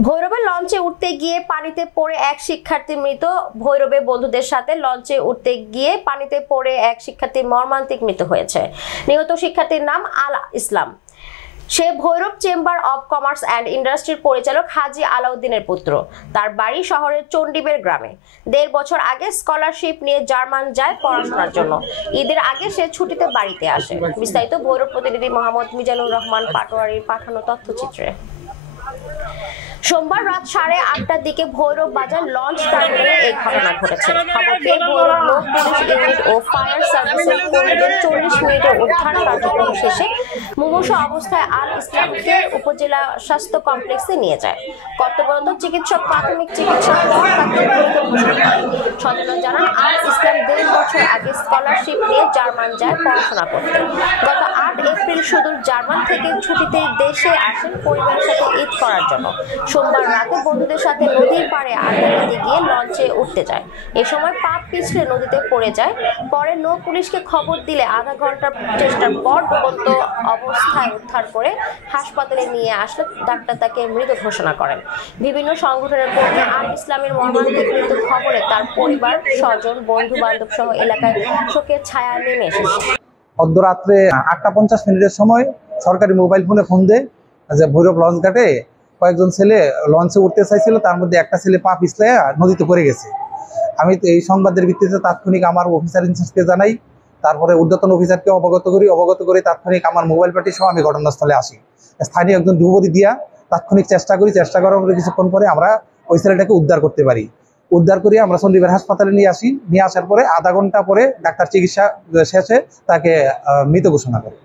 ভৈরবে লঞ্চে উঠতে গিয়ে পানিতে পড়ে এক শিক্ষার্থী মৃত। ভৈরবে বন্ধুদের সাথে লঞ্চে উঠতে গিয়ে পানিতে পড়ে এক শিক্ষার্থীর মর্মান্তিক মৃত্যু হয়েছে। নিহত শিক্ষার্থীর নাম আল ইসলাম। সে Bhairab chamber of commerce and ইন্ডাস্ট্রির পরিচালক হাজি আলাউদ্দিনের পুত্র। তার বাড়ি শহরের চণ্ডীবের গ্রামে। 1.5 বছর আগে স্কলারশিপ নিয়ে জার্মান যায় পড়াশোনার জন্য। ঈদের আগে সে ছুটিতে বাড়িতে আসে। বিস্তারিত ভৈরব প্রতিনিধি মোহাম্মদ মিজানুর রহমান পাটোয়ারির পাঠানো তথ্যচিত্রে। সোমবার রাত 8:30টার দিকে ভৈরব বাজার লঞ্চ টার্মিনালে এই ঘটনা ঘটেছে। খবর পেয়ে ভৈরব নৌ পুলিশ ইউনিট ও ফায়ার সার্ভিসের কর্মীদের 40 মিনিটের উদ্ধার কার্যক্রম শেষে মুমূর্ষু অবস্থায় আল ইসলামকে উপজেলা স্বাস্থ্য কমপ্লেক্সে নিয়ে যায়। কর্তব্যরত চিকিৎসক প্রাথমিক চিকিৎসার পর তাকে মৃত ঘোষণা করেন। স্বজনরা জানান, আল ইসলাম 1.5 বছর আগে স্কলারশিপ নিয়ে জার্মান যায় পড়াশোনা করতে। গত 8 এপ্রিল সুদূর জার্মান থেকে ছুটিতে দেশে আসেন পরিবারের সাথে ঈদ করার জন্য। সোমবার রাতে বন্ধুদের সাথে নদীর পাড়ে আড্ডা দিতে গিয়ে লঞ্চে উঠতে যায়। এ সময় পা পিছলে নদীতে পড়ে যায়। পরে নৌ পুলিশকে খবর দিলে আধা ঘন্টার চেষ্টার পর ডুবন্ত অবস্থায় উদ্ধার করে হাসপাতালে নিয়ে আসলে ডাক্তার তাকে মৃত ঘোষণা করেন। বিভিন্ন সংগঠনের কর্মী আল ইসলামের মর্মান্তিক মৃত্যুর খবরে তার পরিবার, স্বজন, বন্ধু বান্ধব সহ এলাকায় শোকের ছায়া নেমে এসেছে। অর্ধরাত্রে 8:50 সময় সরকারি মোবাইল ফোনে ফোন দেয় যে ভৈরব লঞ্চ ঘাটে কয়েকজন ছেলে লঞ্চে উঠতে চাইছিল, তার মধ্যে একটা ছেলে পা পিছলে নদীতে পড়ে গেছে। আমি তো এই সংবাদের ভিত্তিতে তাৎক্ষণিক আমার অফিসার ইনচার্জকে জানাই, তারপরে ঊর্ধ্বতন অফিসারকে অবগত করি তাৎক্ষণিক আমার মোবাইল পার্টি সহ আমি ঘটনাস্থলে আসি। স্থানীয় একজন ডুবুরি দিয়া তাৎক্ষণিক চেষ্টা করার পরে কিছুক্ষণ পরে আমরা ওই ছেলেটাকে উদ্ধার করতে পারি। উদ্ধার করে আমরা চণ্ডীবের হাসপাতালে নিয়ে আসি। নিয়ে আসার পরে আধা ঘন্টা পরে ডাক্তার চিকিৎসা শেষে তাকে মৃত ঘোষণা করে।